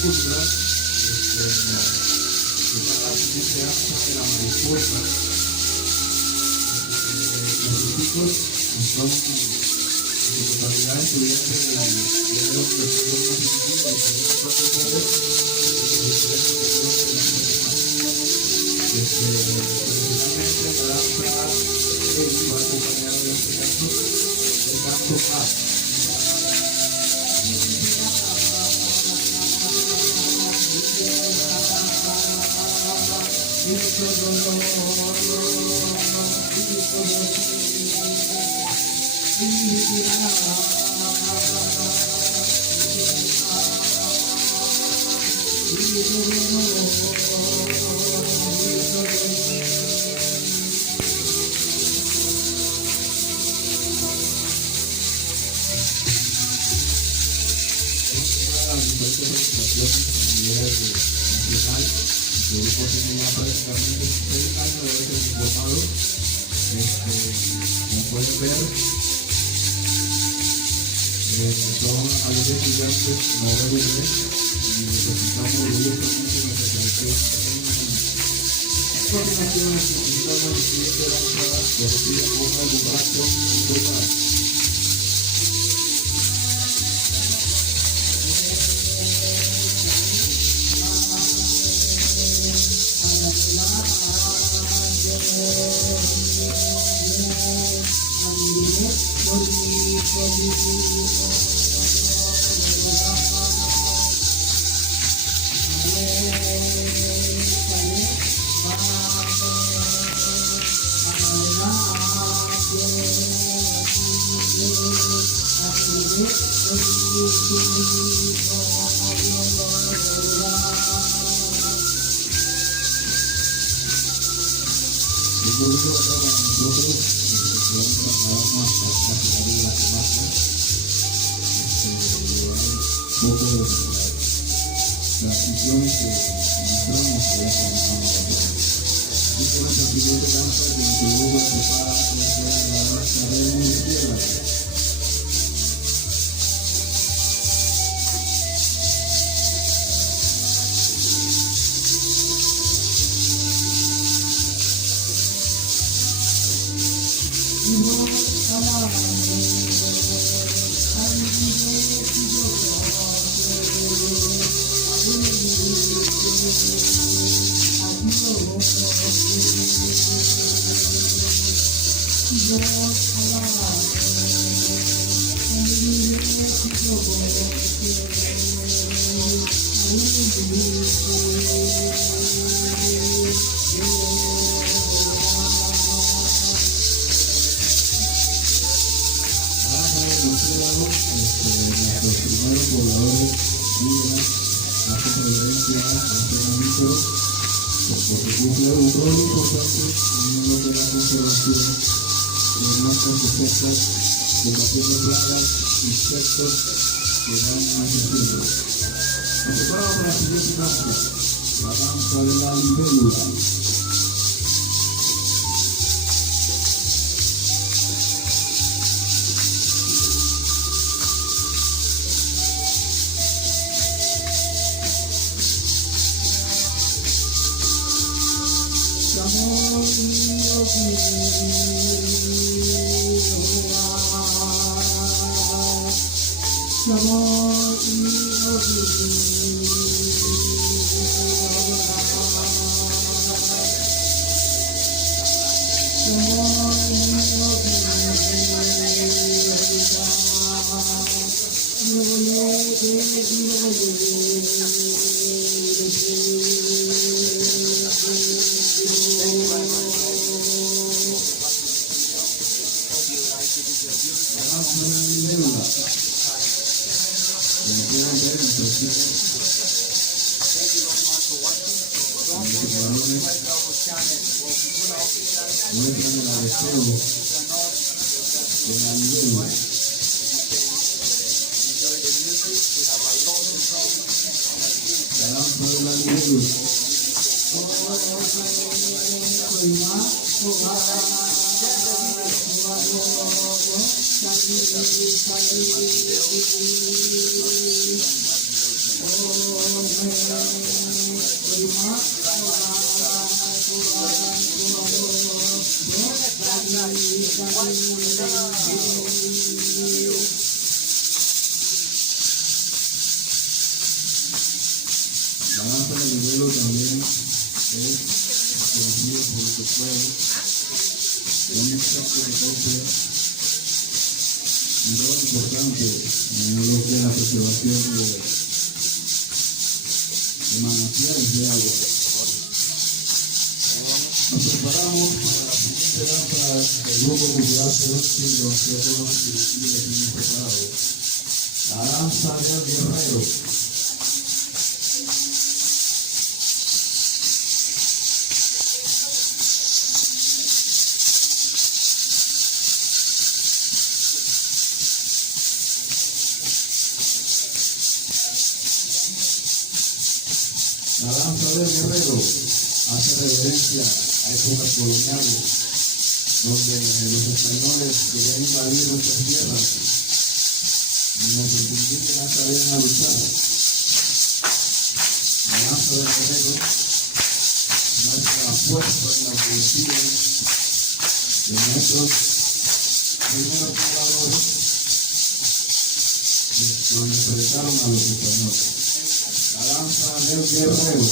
cultural, esta clase se hace de la mariposa. Los chicos son en totalidad estudiantes de la Universidad de tradicionalmente la danza va acompañada de este canto, el canto A. Como pueden ver, son a los estudiantes noveles y necesitamos orgullosamente nuestra tradición. A continuación, necesitamos la siguiente danza conocida como el brazo total. Porque cumple un rol importante en lo que la conservación de nuestras recetas, combatiendo plagas, insectos que dan más estudios. Nos preparamos para la siguiente danza, la danza de la libélula. La danza del duelo también es conocido por lo que fue un aspecto que cumple un rol importante en lo que es la preservación de manantiales de agua. Nos preparamos para la siguiente danza del grupo cultural Cerochi de los Teólogos y de Niños Preparados. La danza del guerrero. La danza del guerrero hace referencia a épocas coloniales, donde los españoles querían invadir nuestras tierras y nuestros indígenas salían a luchar. La danza del guerrero muestra fuerza en la poesía de nuestros primeros pobladores que lo enfrentaron a los españoles. La danza del guerrero.